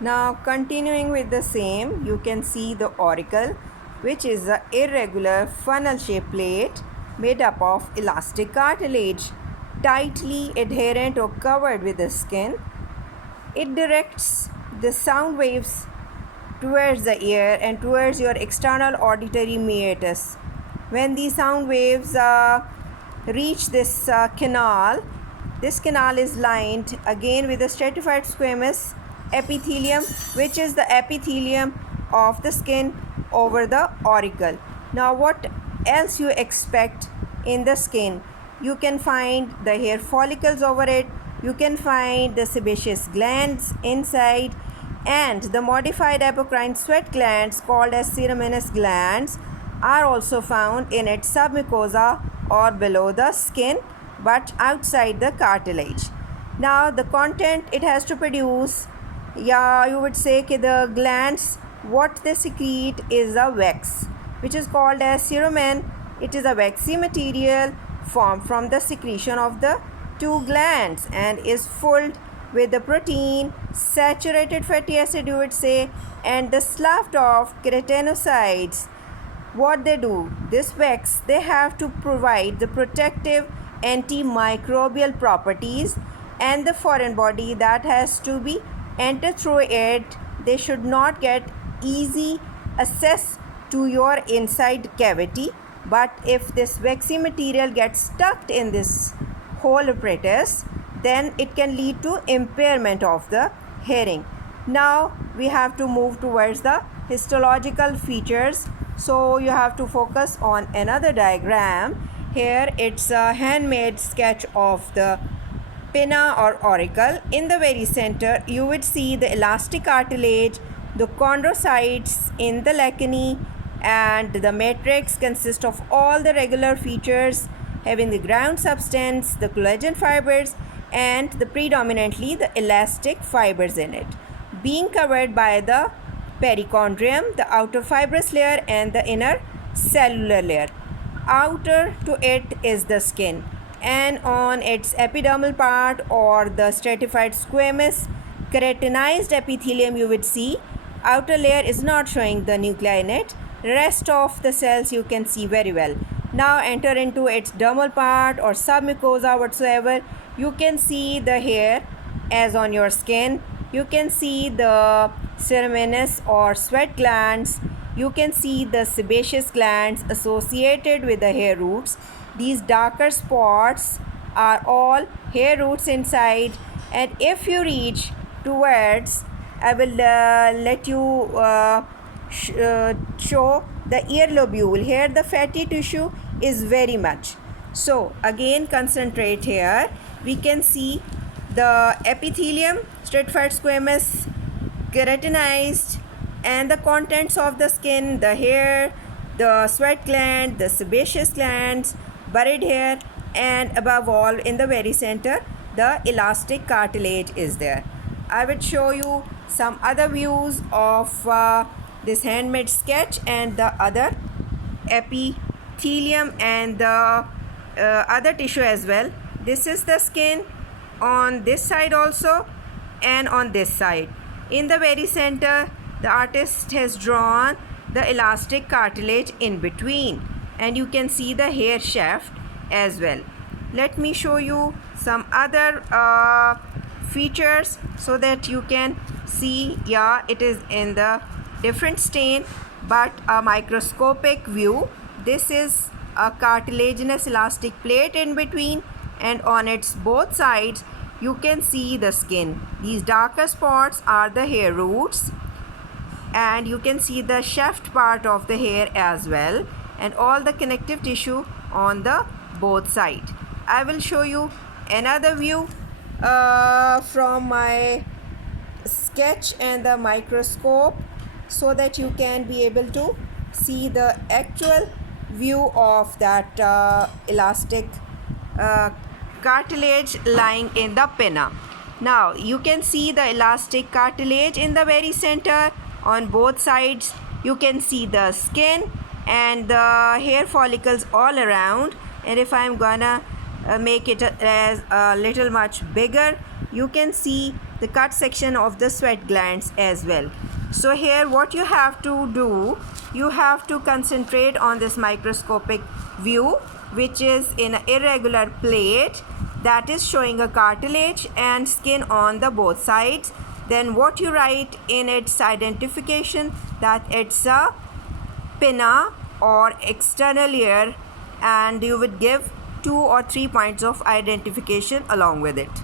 Now continuing with the same, you can see the auricle, which is an irregular funnel-shaped plate made up of elastic cartilage, tightly adherent or covered with the skin. It directs the sound waves towards the ear and towards your external auditory meatus. When the sound waves reach this canal is lined again with a stratified squamous epithelium, which is the epithelium of the skin over the auricle. Now, what else you expect in the skin? You can find the hair follicles over it, you can find the sebaceous glands inside, and the modified apocrine sweat glands called as ceruminous glands are also found in its submucosa or below the skin but outside the cartilage. Now the content it has to produce, you would say the glands, what they secrete is a wax which is called as cerumen. It is a waxy material formed from the secretion of the two glands and is filled with the protein, saturated fatty acid you would say, and the sloughed off keratinocytes. What they do, this wax, they have to provide the protective antimicrobial properties, and the foreign body that has to be enter through it, they should not get easy access to your inside cavity. But if this waxy material gets stuck in this whole apparatus, then it can lead to impairment of the hearing. Now we have to move towards the histological features. So you have to focus on another diagram. Here it's a handmade sketch of the pinna or auricle. In the very center you would see the elastic cartilage, the chondrocytes in the lacunae, and the matrix consists of all the regular features having the ground substance, the collagen fibers, and the predominantly the elastic fibers in it, being covered by the perichondrium, the outer fibrous layer, and the inner cellular layer. Outer to it is the skin, and on its epidermal part or the stratified squamous keratinized epithelium you would see outer layer is not showing the nuclei in it. Rest of the cells you can see very well. Now enter into its dermal part or submucosa whatsoever. You can see the hair as on your skin. You can see the ceruminous or sweat glands. You can see the sebaceous glands associated with the hair roots. These darker spots are all hair roots inside, and if you reach towards, I will let you show the ear lobule. Here the fatty tissue is very much. So again concentrate here. We can see the epithelium, stratified squamous, keratinized, and the contents of the skin, the hair, the sweat gland, the sebaceous glands, buried hair, and above all in the very center the elastic cartilage is there. I will show you some other views of this handmade sketch and the other epithelium and the other tissue as well. This is the skin on this side also and on this side. In the very center the artist has drawn the elastic cartilage in between, and you can see the hair shaft as well. Let me show you some other features so that you can see. Yeah, it is in the different stain but a microscopic view. This is a cartilaginous elastic plate in between, and on its both sides you can see the skin. These darker spots are the hair roots, and you can see the shaft part of the hair as well, and all the connective tissue on the both sides. I will show you another view from my sketch and the microscope so that you can be able to see the actual view of that elastic cartilage lying in the pinna. Now you can see the elastic cartilage in the very center. On both sides you can see the skin and the hair follicles all around. And if I'm gonna make it as a little much bigger, you can see the cut section of the sweat glands as well. So here what you have to do, you have to concentrate on this microscopic view, which is in an irregular plate that is showing a cartilage and skin on the both sides. Then what you write in its identification, that it's a pinna or external ear, and you would give 2 or 3 points of identification along with it.